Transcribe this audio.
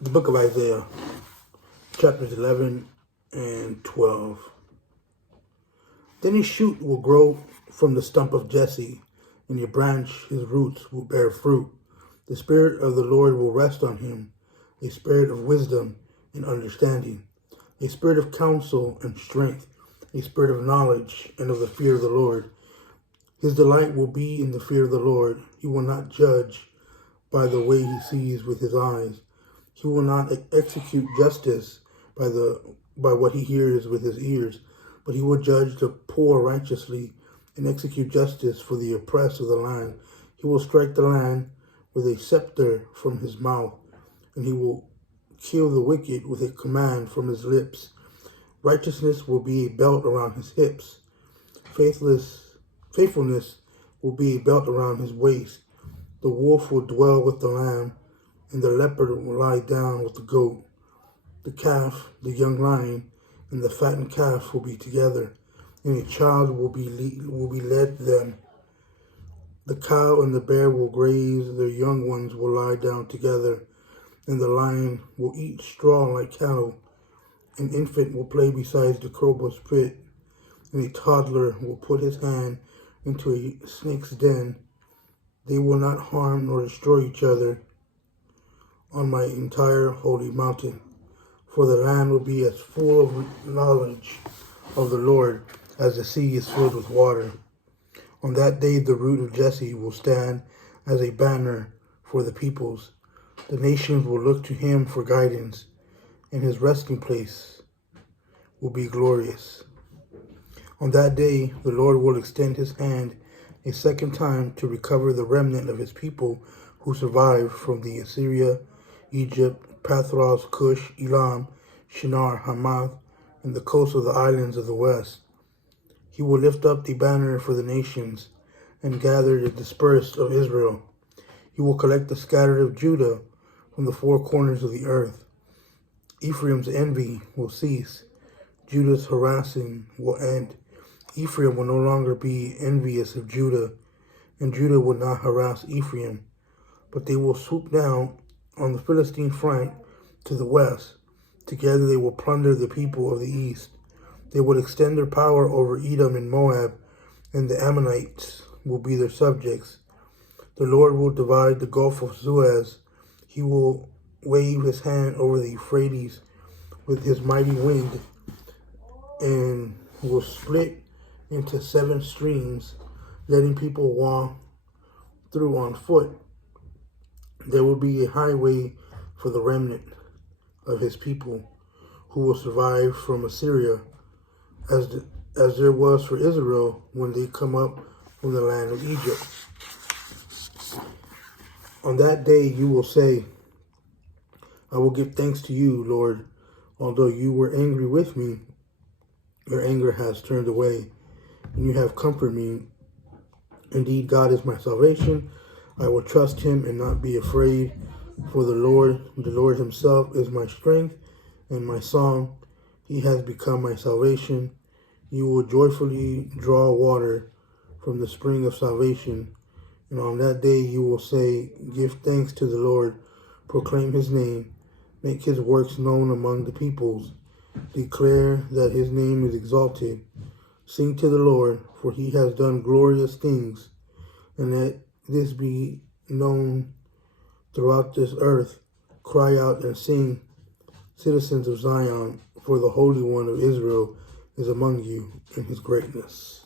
The book of Isaiah, chapters 11 and 12. Then his shoot will grow from the stump of Jesse, and your branch, his roots, will bear fruit. The Spirit of the Lord will rest on him, a spirit of wisdom and understanding, a spirit of counsel and strength, a spirit of knowledge and of the fear of the Lord. His delight will be in the fear of the Lord. He will not judge by the way he sees with his eyes. He will not execute justice by what he hears with his ears, but he will judge the poor righteously and execute justice for the oppressed of the land. He will strike the land with a scepter from his mouth, and he will kill the wicked with a command from his lips. Righteousness will be a belt around his hips. Faithfulness will be a belt around his waist. The wolf will dwell with the lamb, and the leopard will lie down with the goat. The calf, the young lion, and the fattened calf will be together, and a child will be led them. The cow and the bear will graze, their young ones will lie down together, and the lion will eat straw like cattle. An infant will play beside the crowbar's pit, and a toddler will put his hand into a snake's den. They will not harm nor destroy each other on my entire holy mountain, for the land will be as full of knowledge of the Lord as the sea is filled with water. On that day the root of Jesse will stand as a banner for the peoples. The nations will look to him for guidance, and his resting place will be glorious. On that day the Lord will extend his hand a second time to recover the remnant of his people who survived from the Assyria, Egypt, Pathros, Cush, Elam, Shinar, Hamath, and the coast of the islands of the west. He will lift up the banner for the nations and gather the dispersed of Israel. He will collect the scattered of Judah from the four corners of the earth. Ephraim's envy will cease. Judah's harassing will end. Ephraim will no longer be envious of Judah, and Judah will not harass Ephraim, but they will swoop down on the Philistine flank to the west. Together they will plunder the people of the east. They will extend their power over Edom and Moab, and the Ammonites will be their subjects. The Lord will divide the Gulf of Suez. He will wave his hand over the Euphrates with his mighty wind, and will split into 7 streams, letting people walk through on foot. There will be a highway for the remnant of his people who will survive from Assyria, as there was for Israel when they come up from the land of Egypt. On that day you will say, I will give thanks to you, Lord. Although you were angry with me, your anger has turned away, and you have comforted me. Indeed, God is my salvation. I will trust him and not be afraid, for the Lord himself is my strength and my song. He has become my salvation. You will joyfully draw water from the spring of salvation. And on that day you will say, give thanks to the Lord, proclaim his name, make his works known among the peoples, declare that his name is exalted. Sing to the Lord, for he has done glorious things, and let this be known throughout this earth. Cry out and sing, citizens of Zion, for the Holy One of Israel is among you in his greatness.